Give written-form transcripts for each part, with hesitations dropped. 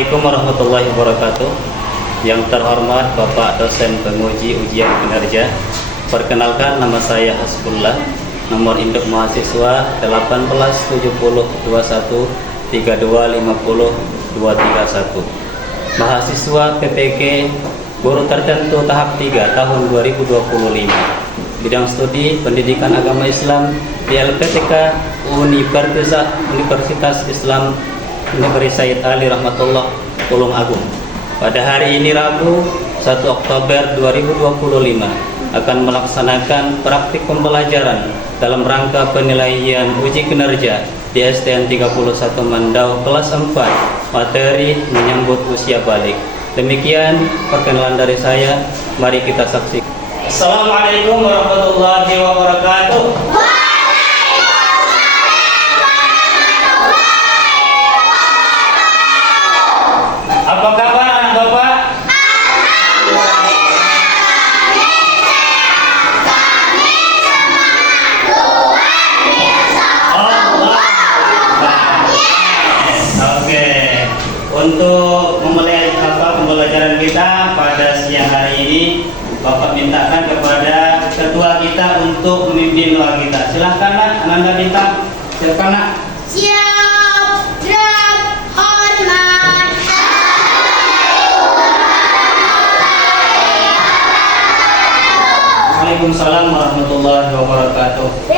Assalamualaikum warahmatullahi wabarakatuh. Yang terhormat Bapak dosen penguji ujian kinerja, perkenalkan nama saya Hasbullah. Nomor induk mahasiswa 18+702132502231. Mahasiswa PPK Guru Tertentu tahap 3 tahun 2025. Bidang studi Pendidikan Agama Islam di LPTK Universitas Islam Negeri Said Ali Rahmatullah Tulung Agung. Pada hari ini Rabu 1 Oktober 2025 akan melaksanakan praktik pembelajaran dalam rangka penilaian uji kinerja di STN 31 Mandau kelas 4 materi menyambut usia balik. Demikian perkenalan dari saya, mari kita saksikan. Assalamualaikum warahmatullahi wabarakatuh. Apa kabar anak Bapak? Oke. Untuk memulai pembelajaran kita pada siang hari ini, Bapak mintakan kepada ketua kita untuk memimpin doa kita. Silahkan Nak, Ananda Bintang. Silahkan Nak. Waalaikumsalam warahmatullahi wabarakatuh.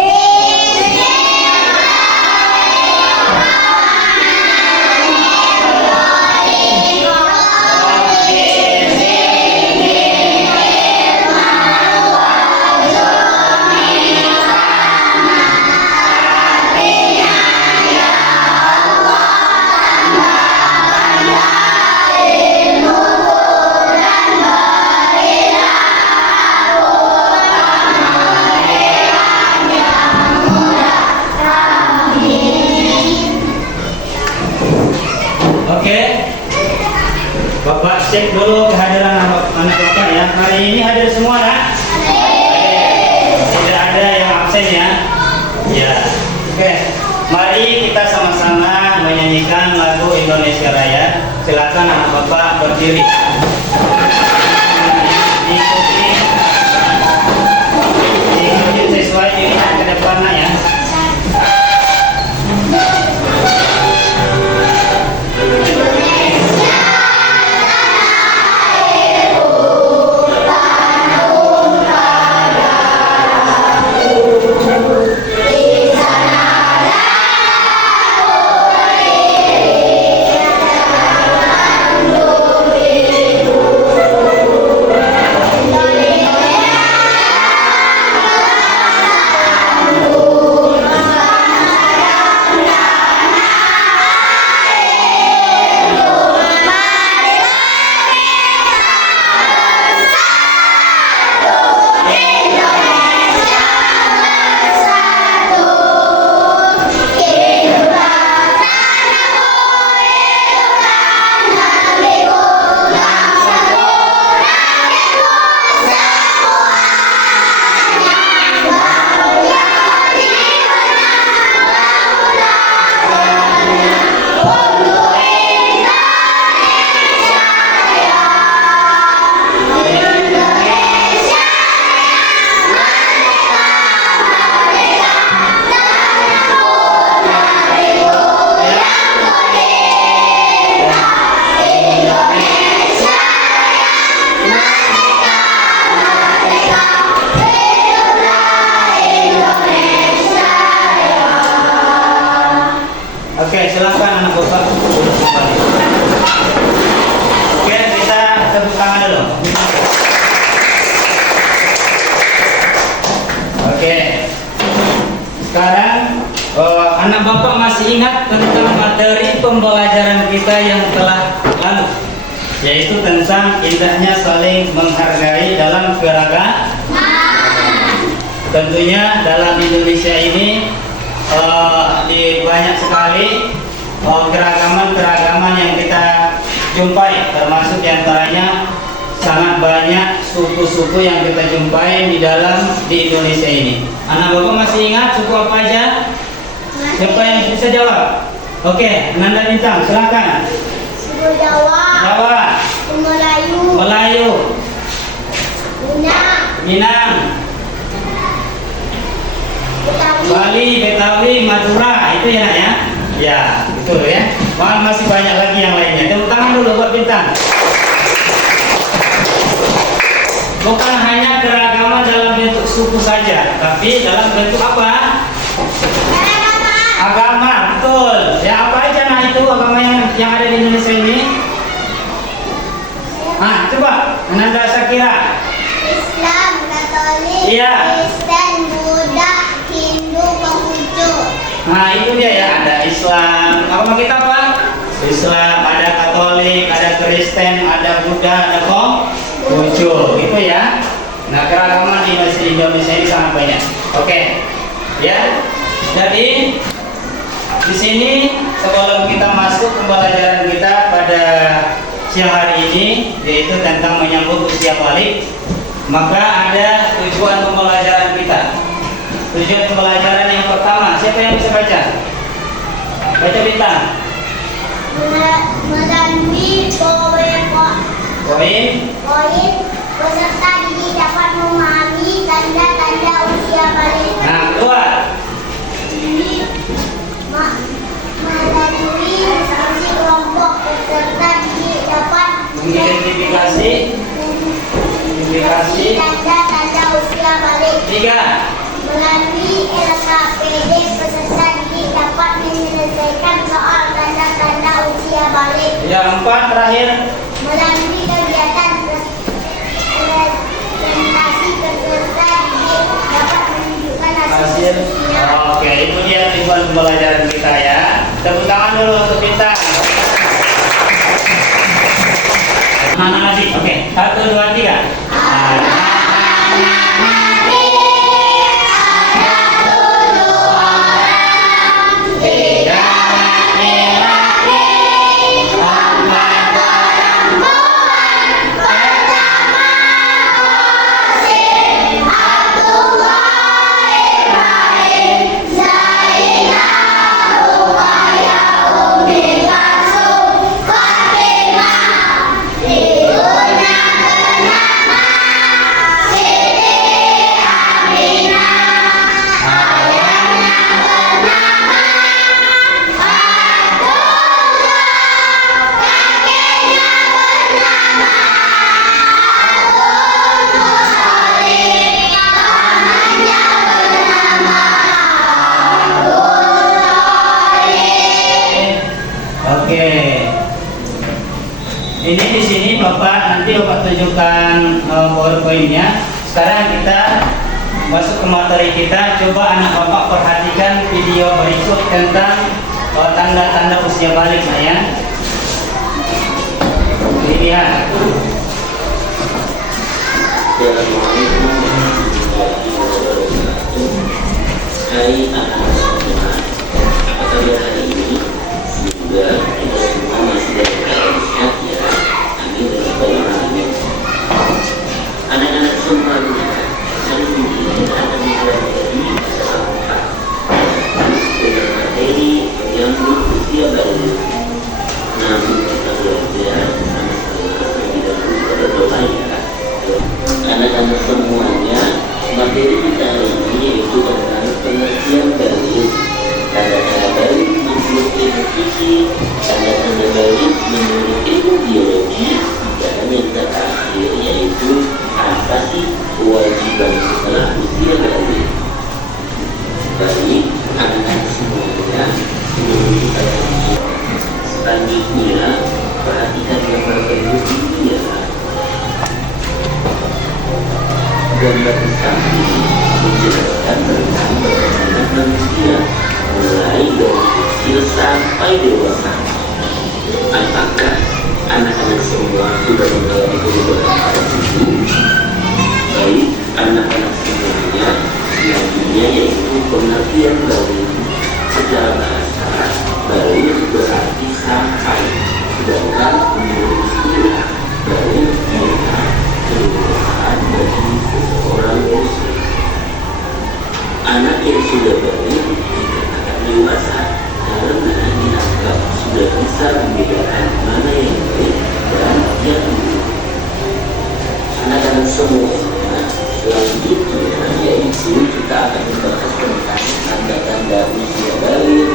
Bapak cek dulu kehadiran anak Bapak ya. Hari ini hadir semua Nak? Tidak ada yang absen ya? Ya. Oke. Mari kita sama-sama menyanyikan lagu Indonesia Raya. Silakan anak Bapak berdiri. Diikuti sesuai dilihat ke depannya ya. Oke, silakan anak Bapak duduk kembali. Oke, kita tepuk tangan dulu. Oke. Sekarang anak Bapak masih ingat tentang materi pembelajaran kita yang telah lalu, yaitu tentang indahnya saling menghargai dalam keragaman. Tentunya dalam Indonesia ini di banyak sekali keragaman yang kita jumpai, termasuk diantaranya sangat banyak suku-suku yang kita jumpai di Indonesia ini. Anak Bapak masih ingat suku apa aja? Siapa yang bisa jawab? Oke, Ananda Bintang, silakan. Suku Jawa. itu ya nak ya. Ya, betul ya. Masih banyak lagi yang lainnya. Tepuk tangan dulu buat Bintang. Bukan hanya keragaman dalam bentuk suku saja, tapi dalam bentuk apa? Agama, betul. Ya, apa aja nah itu agama yang ada di Indonesia ini? Coba Nanda Syakira. Islam, Katolik, Iya. Kristen, Buddha, Hindu, Konghucu. Nah itu dia ya, ada Islam. Agama kita apa? Islam, ada Katolik, ada Kristen, ada Buddha, ada Konghucu. Itu ya. Nah keragaman di Indonesia ini sangat banyak. Oke, ya. Jadi di sini sebelum kita masuk pembelajaran kita pada siang hari ini, yaitu tentang menyambut usia balik, maka ada tujuan pembelajaran kita. Tujuan pembelajaran yang pertama, siapa yang bisa baca? Baca Bintang. Melalui poin peserta didik dapat memahami tanda-tanda usia balik. Nah, kedua. Melalui diskusi kelompok peserta didik dapat Mengidentifikasi tanda-tanda usia balik. Tiga. Melalui LKPD peserta didik dapat menyelesaikan soal tanda-tanda usia balik. Yang empat terakhir. Melalui kegiatan presentasi peserta didik dapat menunjukkan hasil usia. Oke, itu dia tujuan pembelajaran kita ya. Tepuk tangan dulu untuk Bintang. Anak lagi. Oke, 1, 2, 3. Ini di sini nanti Bapak tunjukkan PowerPoint-nya. Sekarang kita masuk ke materi kita. Coba anak Bapak perhatikan video berikut tentang tanda-tanda usia balik ya. Lihat. Hai anak-anak semua, apa kabar hari ini? Semoga kita semua masih dalam keadaan sehat ya. Amin dan sebagainya. Anak-anak semua, hari ini kita akan mempelajari masalah 4 dengan materi menyambut usia baru. Namun kita belajar sama-sama terlebih dahulu pada doa ya. Anak-anak semuanya, materi kita hari ini yaitu tentang pengertian balik, tanda-tanda balik menurut ilmu fisik, tanda-tanda balik menurut ilmu biologi, dan yang terakhir yaitu apa sih kewajiban setelah usia balik. Baik, anak-anak semuanya, sebelum kita lanjut, selanjutnya perhatikan gambar berikut ini ya. Gambar di samping menjelaskan tentang perkembangan manusia mulai dari kecil sampai dewasa. Apakah anak-anak semua sudah mengalami perubahan pada tubuh? Baik, anak-anak semuanya, selanjutnya yaitu pengertian balik. Secara bahasa, balik berarti sampai, sedangkan menurut istilah balik adalah keluargaan dari seseorang muslim. Anak yang sudah balik dikatakan dewasa karena dianggap sudah bisa membedakan mana yang baik dan yang buruk. Anak-anak semuanya, selanjutnya yaitu kita akan membahas tentang tanda-tanda usia balik,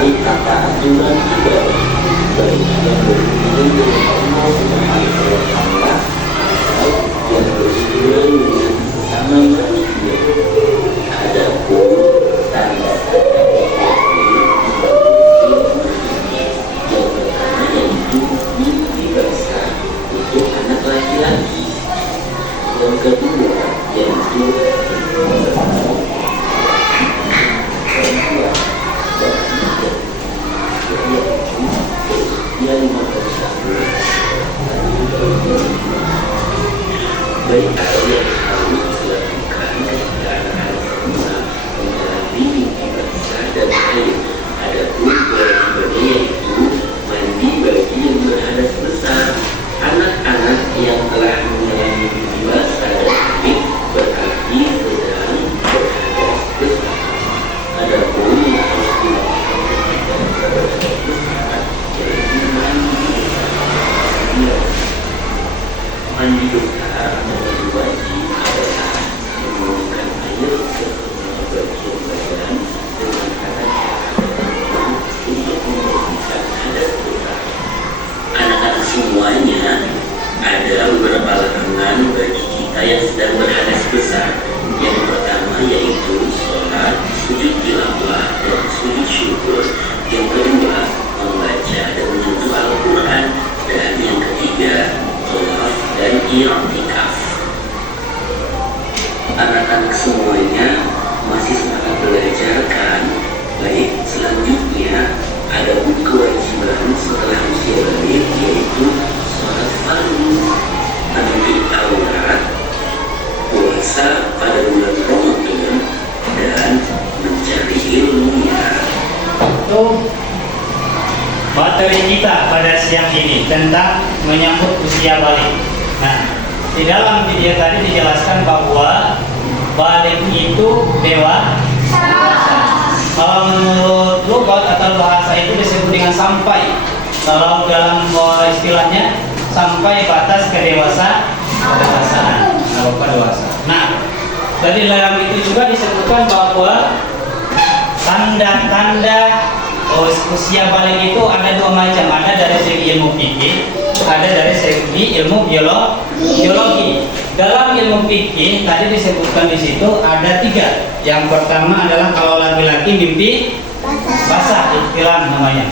terkait tata aturan ibadah baik yang berhubungan dengan Allah Subhanahu wa Ta'ala atau yang berhubungan dengan sesama manusia. Adapun tanda-tanda yang pertama yaitu mimpi basah untuk anak laki-laki. Yang kedua yaitu baik atau yang harus dilakukan ketika anak semua mengalami mimpi basah dan haid. Adapun kewajibannya yaitu mandi bagi yang berhadas besar. Anak-anak yang telah mengalami mimpi basah dan haid berarti sedang berhadas besar. Adapun yang harus dilakukan ketika berhadas besar yaitu mandi besar menjadi wajib adalah menggunakan air ke semua bagian badan dengan cara untuk membersihkan hadas besar. Anak-anak semuanya, ada beberapa larangan bagi kita yang sedang berhadas besar. Yang pertama yaitu sholat, sujud tilawah, dan sujud syukur. Yang kedua membaca dan menyentuh Al-Quran. Dan yang ketiga tawaf dan i'tikaf. Anak-anak semuanya masih semangat belajar kan? Baik, selanjutnya ada kewajiban setelah usia balik yaitu sholat fardu, menutup aurat, puasa pada bulan Ramadan, dan mencari ilmunya. Itu materi kita pada siang ini tentang menyambut usia balik. Nah, di dalam video tadi dijelaskan bahwa balik itu dewasa. Kalau menurut lugat atau bahasa itu disebut dengan sampai. Kalau dalam istilahnya sampai batas kedewasaan. Nah, Bapak dewasa. Nah, dari dalam itu juga disebutkan bahwa tanda-tanda usia balik itu ada dua macam. Ada dari segi ilmu fikih, ada dari segi ilmu biologi. Dalam ilmu fikih tadi disebutkan di situ ada tiga. Yang pertama adalah kalau laki-laki mimpi basah, ihtilam namanya.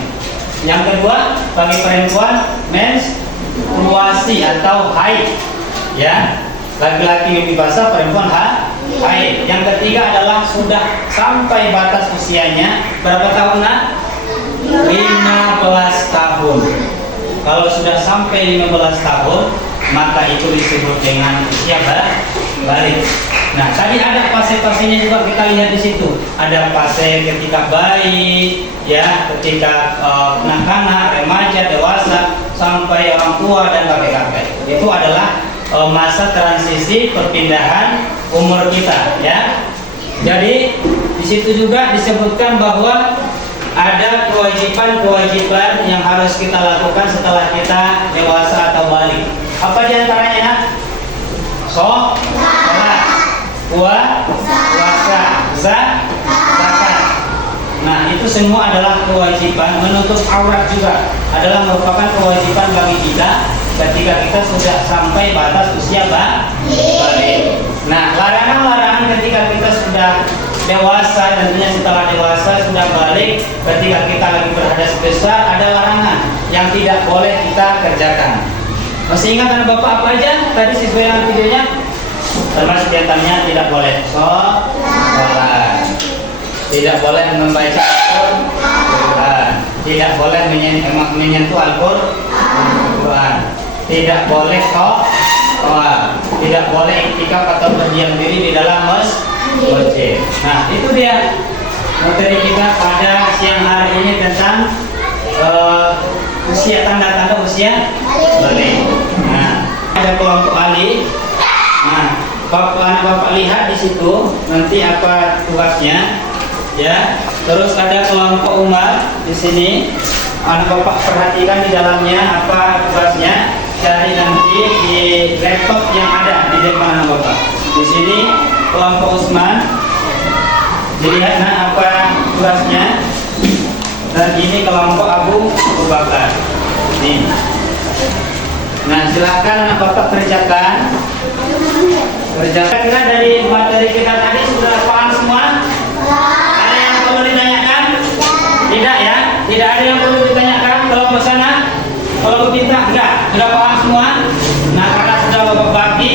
Yang kedua bagi perempuan menstruasi atau haid, ya. Laki-laki mimpi basah, perempuan haid. Yang ketiga adalah sudah sampai batas usianya berapa tahun nak? 15 tahun. Kalau sudah sampai 15 tahun, maka itu disebut dengan usia balik. Nah, tadi ada fase-fasenya juga kita lihat di situ. Ada fase ketika bayi, ya, ketika kanak-kanak, remaja, dewasa, sampai orang tua dan kakek-kakek. Itu adalah masa transisi perpindahan umur kita, ya. Jadi di situ juga disebutkan bahwa ada kewajiban-kewajiban yang harus kita lakukan setelah kita dewasa atau balik. Apa diantaranya nak? Sholat, puasa, zakat. Nah, itu semua adalah kewajiban. Menutup aurat juga adalah merupakan kewajiban bagi kita ketika kita sudah sampai batas usia balik. Nah, larangan-larangan ketika kita sudah dewasa, tentunya setelah dewasa sudah balik, ketika kita lagi berhadas besar, ada larangan yang tidak boleh kita kerjakan. Masih ingat anak Bapak apa aja tadi sesuai dengan videonya? Termasuk diantaranya tidak boleh sholat, tidak boleh membaca Al-Quran, tidak boleh menyentuh Al-Quran, tidak boleh tidak boleh iktikaf atau berdiam diri di dalam masjid. Nah, itu dia materi kita pada siang hari ini tentang usia, tanda-tanda usia balik. Nah, ada kelompok Ali. Nah, Bapak lihat di situ nanti apa tugasnya, ya. Terus ada kelompok Umar di sini. Anak Bapak perhatikan di dalamnya apa tugasnya. Cari nanti di laptop yang ada di depan anak Bapak. Di sini kelompok Usman. Dilihat apa tugasnya. dan ini kelompok Abu Bakar. Nih. Nah, silakan anak bapak kerjakan. Kira-kira dari materi kita tadi sudah paham semua? Ada yang perlu ditanyakan? Tidak ya? Tidak ada yang perlu ditanyakan. Kelompok sana, kelompok kita enggak, sudah paham semua. Nah, karena sudah bapak bagi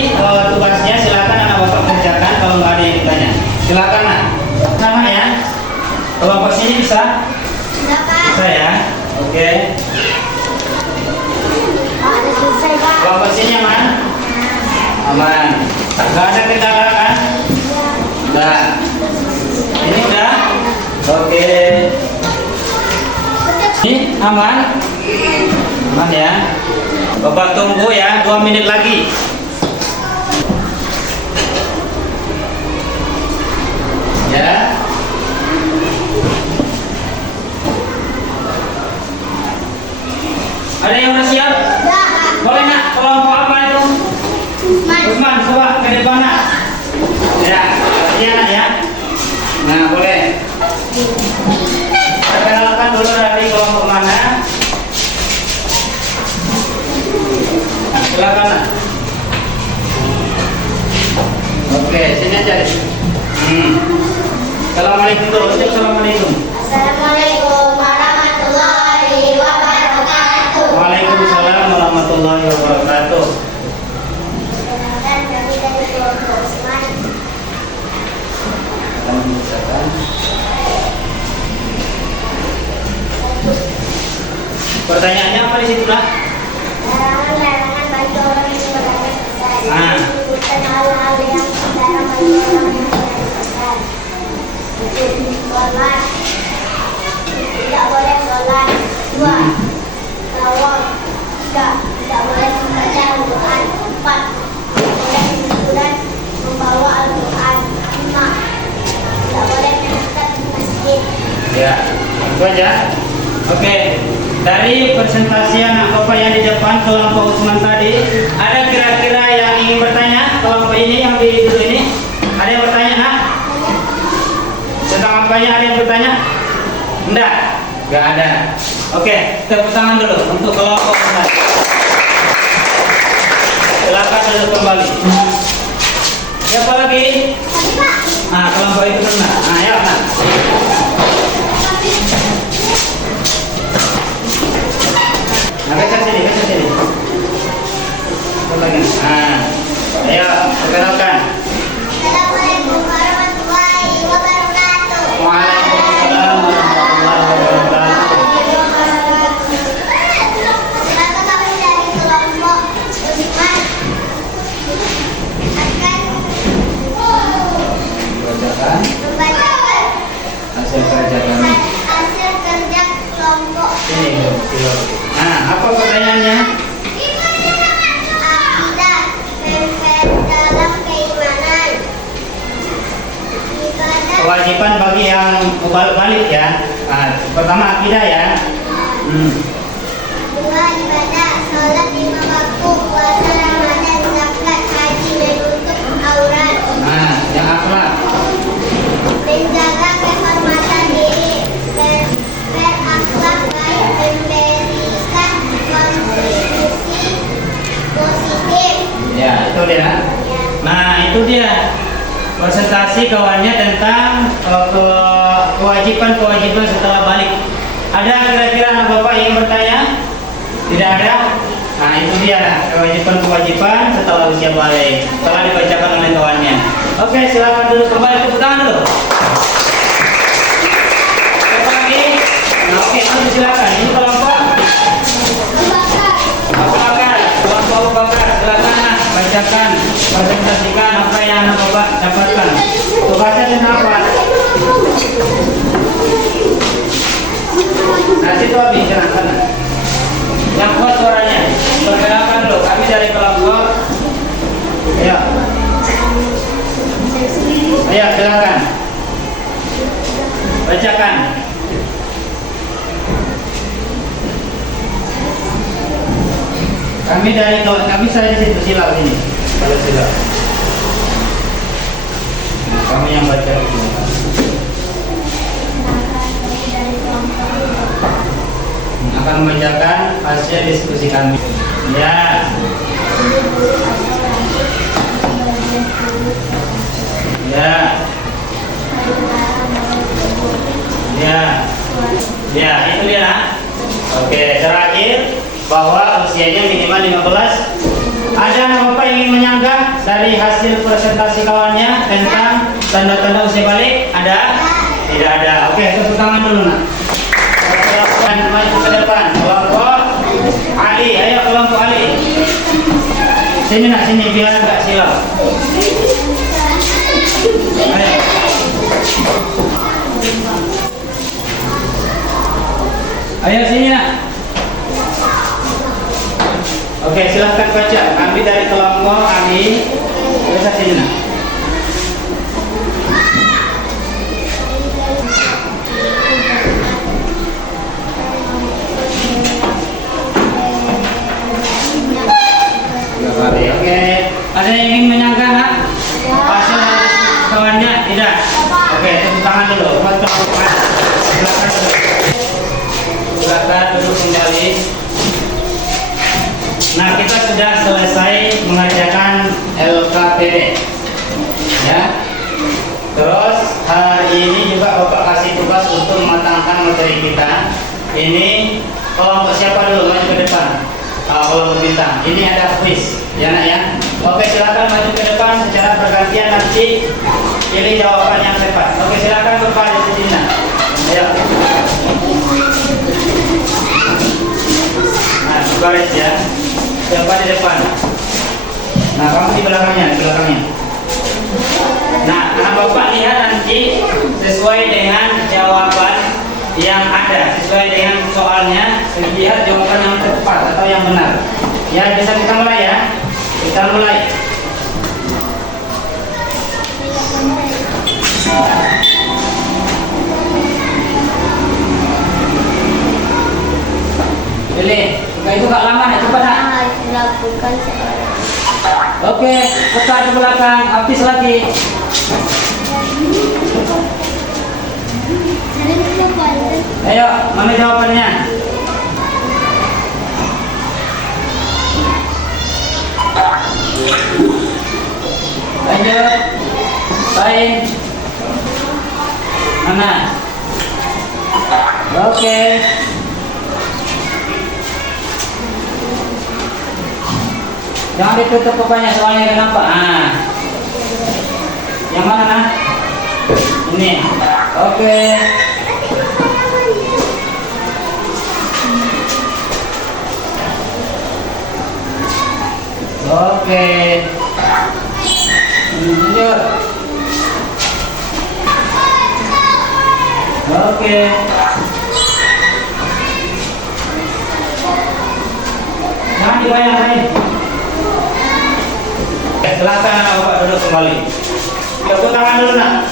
tugasnya, silakan anak bapak kerjakan. Kalau nggak ada yang ditanya, silakan nak. Sama ya. Kelompok sini bisa? Bisa ya. Oke. Kelompok sini aman? Aman. Nggak ada kendala kan? Enggak. Ini udah? Oke. Ini aman? Aman ya. Bapak tunggu ya 2 menit lagi. Ya. Ada yang udah siap? Boleh nak? Kelompok apa itu? Usman, coba ke depan nak. Ya, iya nak ya. Nah, boleh. Perkenalkan dulu dari kelompok mana? Silakan nak. Oke, sini aja deh. Assalamualaikum dulu. Assalamualaikum. Assalamualaikum warahmatullahi wabarakatuh. Waalaikumsalam warahmatullahi wabarakatuh. Dan kami dari kelompok Usman. Pertanyaannya apa di situ lah? Larangan bagi orang yang beragama besar. Ah. Bukan hal-hal yang dilarang bagi orang yang beragama besar. Sholat. Tidak boleh sholat. 2. Lawak. 3. Tidak boleh membaca Al-Quran. 4. Tidak boleh bersurat membawa Al-Quran. 5. Tidak boleh mendekat di masjid. Ya, itu aja. Oke, dari presentasi anak bapak yang di depan kelompok Usman tadi, ada kira-kira yang ingin bertanya? Kelompok ini yang di dulu ini, ada yang bertanya nak? Tentang apanya ada yang bertanya? Enggak, enggak ada. Oke, tepuk tangan dulu untuk kelompok Usman. Silakan duduk kembali. Siapa lagi? Nah, kelompok itu benar. Nah, ya benar. Nah, baca sini, baca sini. Apa lagi? Nah, ayo, perkenalkan. Assalamualaikum warahmatullahi wabarakatuh. Waalaikumsalam warahmatullahi wabarakatuh. Kenapa kami dari kelompok Usman Bacakan membacakan hasil kerja kami. hasil kerja kelompok Sini, sini. Nah, apa pertanyaannya? akidah perfect dalam keimanan. Ibadah Kewajiban bagi yang balik ya. Nah, pertama akidah ya. dua ibadah sholat 5 waktu, puasa Ramadan, zakat, haji, menutup aurat, Nah, yang akhlak. menjaga kehormatan diri, berakhlak baik, memberikan kontribusi positif. Ya, itu dia. Nah, itu dia presentasi kawannya tentang kewajiban setelah balik. Ada kira-kira anak bapak yang bertanya? Tidak ada? Nah, itu dia kewajiban setelah usia balik. Setelah dibacakan oleh kawannya. Oke, silakan dulu kembali tepuk tangan dulu. Siapa lagi? Nah, oke, langsung silakan. Ini kelompok Abu Bakar, kelompok Abu Bakar, silakan nah, bacakan, presentasikan apa yang anak bapak dapatkan. Tugasnya tentang apa? Nah, situ habis, jangan sana. Yang kuat suaranya, perkenalkan dulu. Kami dari kelompok. Ya. Ayo, silakan. Bacakan. Kami saya di situ sila ini. Kalau sila. Nah, kami yang baca. Dari kelompok akan membacakan hasil diskusi kami. Ya. Ya. Ya. Ya, itu dia nak. Oke, terakhir bahwa usianya minimal 15. Ada anak bapak yang ingin menyanggah dari hasil presentasi kawannya tentang tanda-tanda usia balik? Ada? Tidak ada. Oke, tepuk tangan dulu nak. Kelompok maju ke depan. Kelompok Ali, ayo kelompok Ali. Sini nak, sini biar enggak silau. Ayo. Ayo sini nak. Oke, silahkan baca. Ambil dari kelompok Ali. Bisa sini nak. Oke, ada yang ingin menyanggah nak? Hasil dari kawannya? Tidak. Oke, tepuk tangan dulu. Buat kelompok. Silakan duduk. Silakan duduk kembali. Nah, kita sudah selesai mengerjakan LKPD. Ya. Terus hari ini juga Bapak kasih tugas untuk mematangkan materi kita. Ini kelompok siapa dulu maju ke depan? Kelompok bintang. Ini ada quiz, ya nak ya. Oke, silakan maju ke depan secara bergantian, nanti pilih jawaban yang tepat. Oke, silakan Bapak di sini. Nah. Ayo. Nah, baris ya. Siapa di depan? Nah, kamu di belakangnya, di belakangnya. Nah, anak bapak lihat nanti sesuai dengan jawaban yang ada, sesuai dengan soalnya, lihat jawaban yang tepat atau yang benar. Ya, bisa kita mulai ya. Kita mulai. Pilih. Itu gak lama nih, cepat nak. Lakukan seorang. Oke, putar ke belakang, habis lagi. Ayo, mana jawabannya? Lanjut. Lain. Mana? Oke. Jangan ditutup pokoknya, soalnya kenapa? Yang mana nah? Ini. Oke. Oke. Lanjut. Oke. Jangan dibayangkan. Silakan anak bapak duduk kembali. Tepuk tangan dulu nak.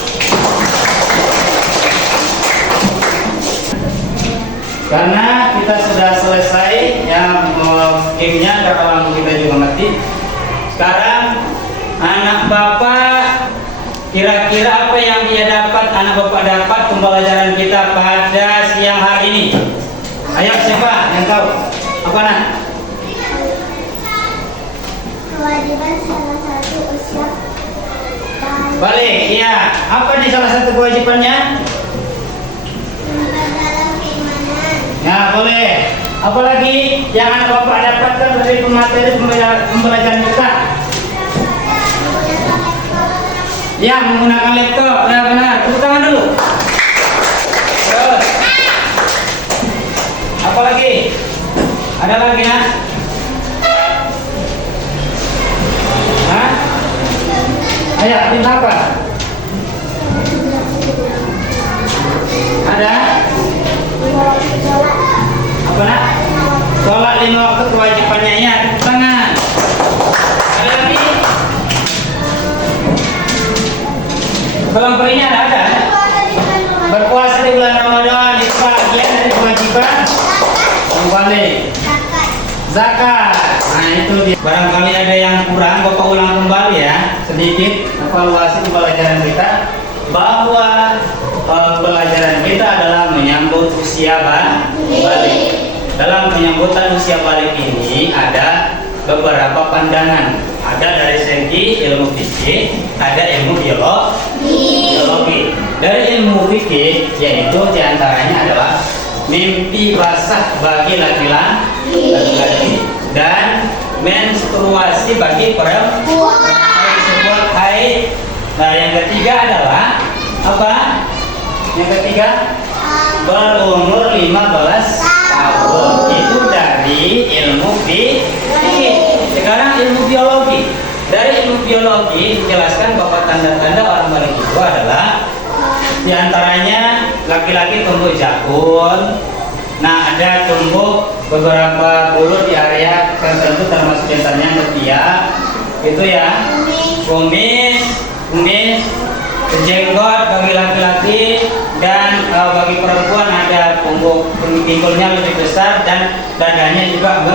Karena kita sudah selesai ya gamenya, kakak lampu kita juga ngerti. Sekarang anak bapak kira-kira apa yang dia dapat, anak bapak dapat pembelajaran kita pada siang hari ini. Ayo siapa yang tahu? Apa nak? Kewajiban salah satu usia Balik, iya. Apa nih salah satu kewajibannya? dalam keimanan. Nah, boleh. Apalagi yang anak bapak dapatkan dari materi pembelajaran kita? Ya, menggunakan laptop. Ya benar. Tepuk tangan dulu. Terus. Apalagi? Ada lagi nak? Hah? Ayo, minta apa? Ada? Apa nak? Sholat 5 waktu kewajibannya ya. Tepuk tangan. Ada lagi? Kelompok ini ada? Berpuasa di bulan Ramadan itu bagian dari kewajiban kembali. Zakat. Nah itu dia. Barangkali ada yang kurang, Bapak ulang kembali ya sedikit evaluasi pembelajaran kita, bahwa pembelajaran kita adalah menyambut usia balik. dalam penyambutan usia balik ini ada beberapa pandangan. Ada dari segi ilmu fikih, ada ilmu biologi. Dari ilmu fikih yaitu diantaranya adalah mimpi basah bagi laki-laki dan menstruasi bagi perempuan disebut haid. Nah, yang ketiga adalah apa? Yang ketiga berumur 15 tahun. Itu dari ilmu fikih. Sekarang ilmu biologi. Dari ilmu biologi dijelaskan bahwa tanda-tanda orang balik itu adalah diantaranya laki-laki tumbuh jakun. Nah, ada tumbuh beberapa bulu di area tertentu termasuk diantaranya ketiak, itu ya, kumis, jenggot bagi laki-laki, dan bagi perempuan ada pinggulnya lebih besar dan dadanya juga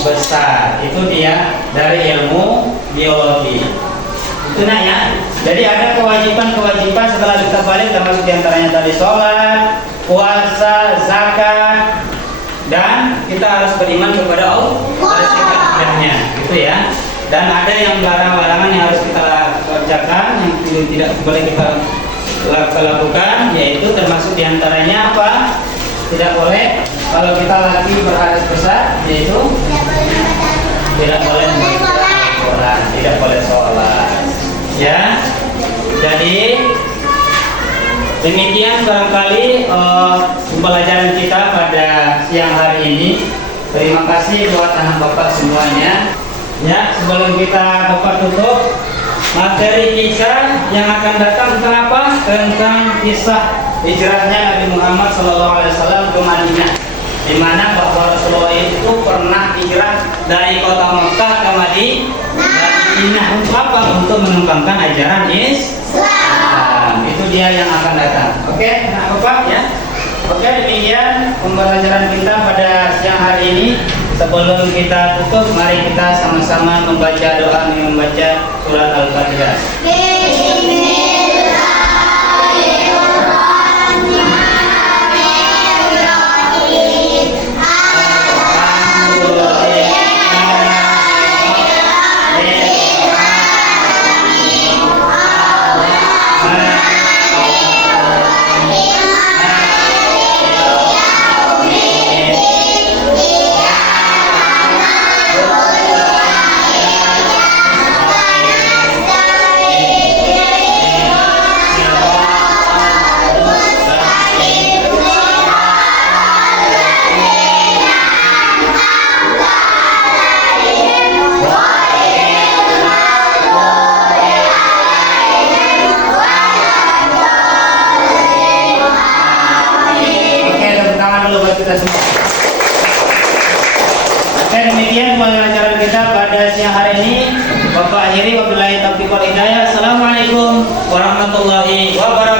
besar. Itu dia dari ilmu biologi. Itu nah ya. Jadi ada kewajiban setelah kita balik, termasuk diantaranya tadi sholat, puasa, zakat, dan kita harus beriman kepada Allah pada sifat-sifatnya, gitu ya. Dan ada yang larangan-larangan yang harus kita kerjakan, yang tidak boleh kita lakukan, yaitu termasuk diantaranya apa? Tidak boleh kalau kita lagi berhadas besar, yaitu tidak boleh sholat, tidak boleh sholat. Ya, jadi demikian barangkali pembelajaran kita pada siang hari ini. Terima kasih buat anak bapak semuanya. Ya, sebelum kita bapak tutup, materi kita yang akan datang tentang apa? Tentang kisah hijrahnya Nabi Muhammad SAW ke Madinah, di mana bahwa Rasulullah itu pernah hijrah dari kota Mekah ke Madinah. Untuk apa? Untuk mengembangkan ajaran Islam. Itu dia yang akan datang. Oke, nah bapak ya. Oke, demikian pembelajaran kita pada siang hari ini. Sebelum kita tutup, mari kita sama-sama membaca doa dengan membaca surat Al-Fatihah. Oke, demikian pembelajaran kita pada siang hari ini. Bapak akhiri wabillahi taufiq wal hidayah. Assalamualaikum warahmatullahi wabarakatuh.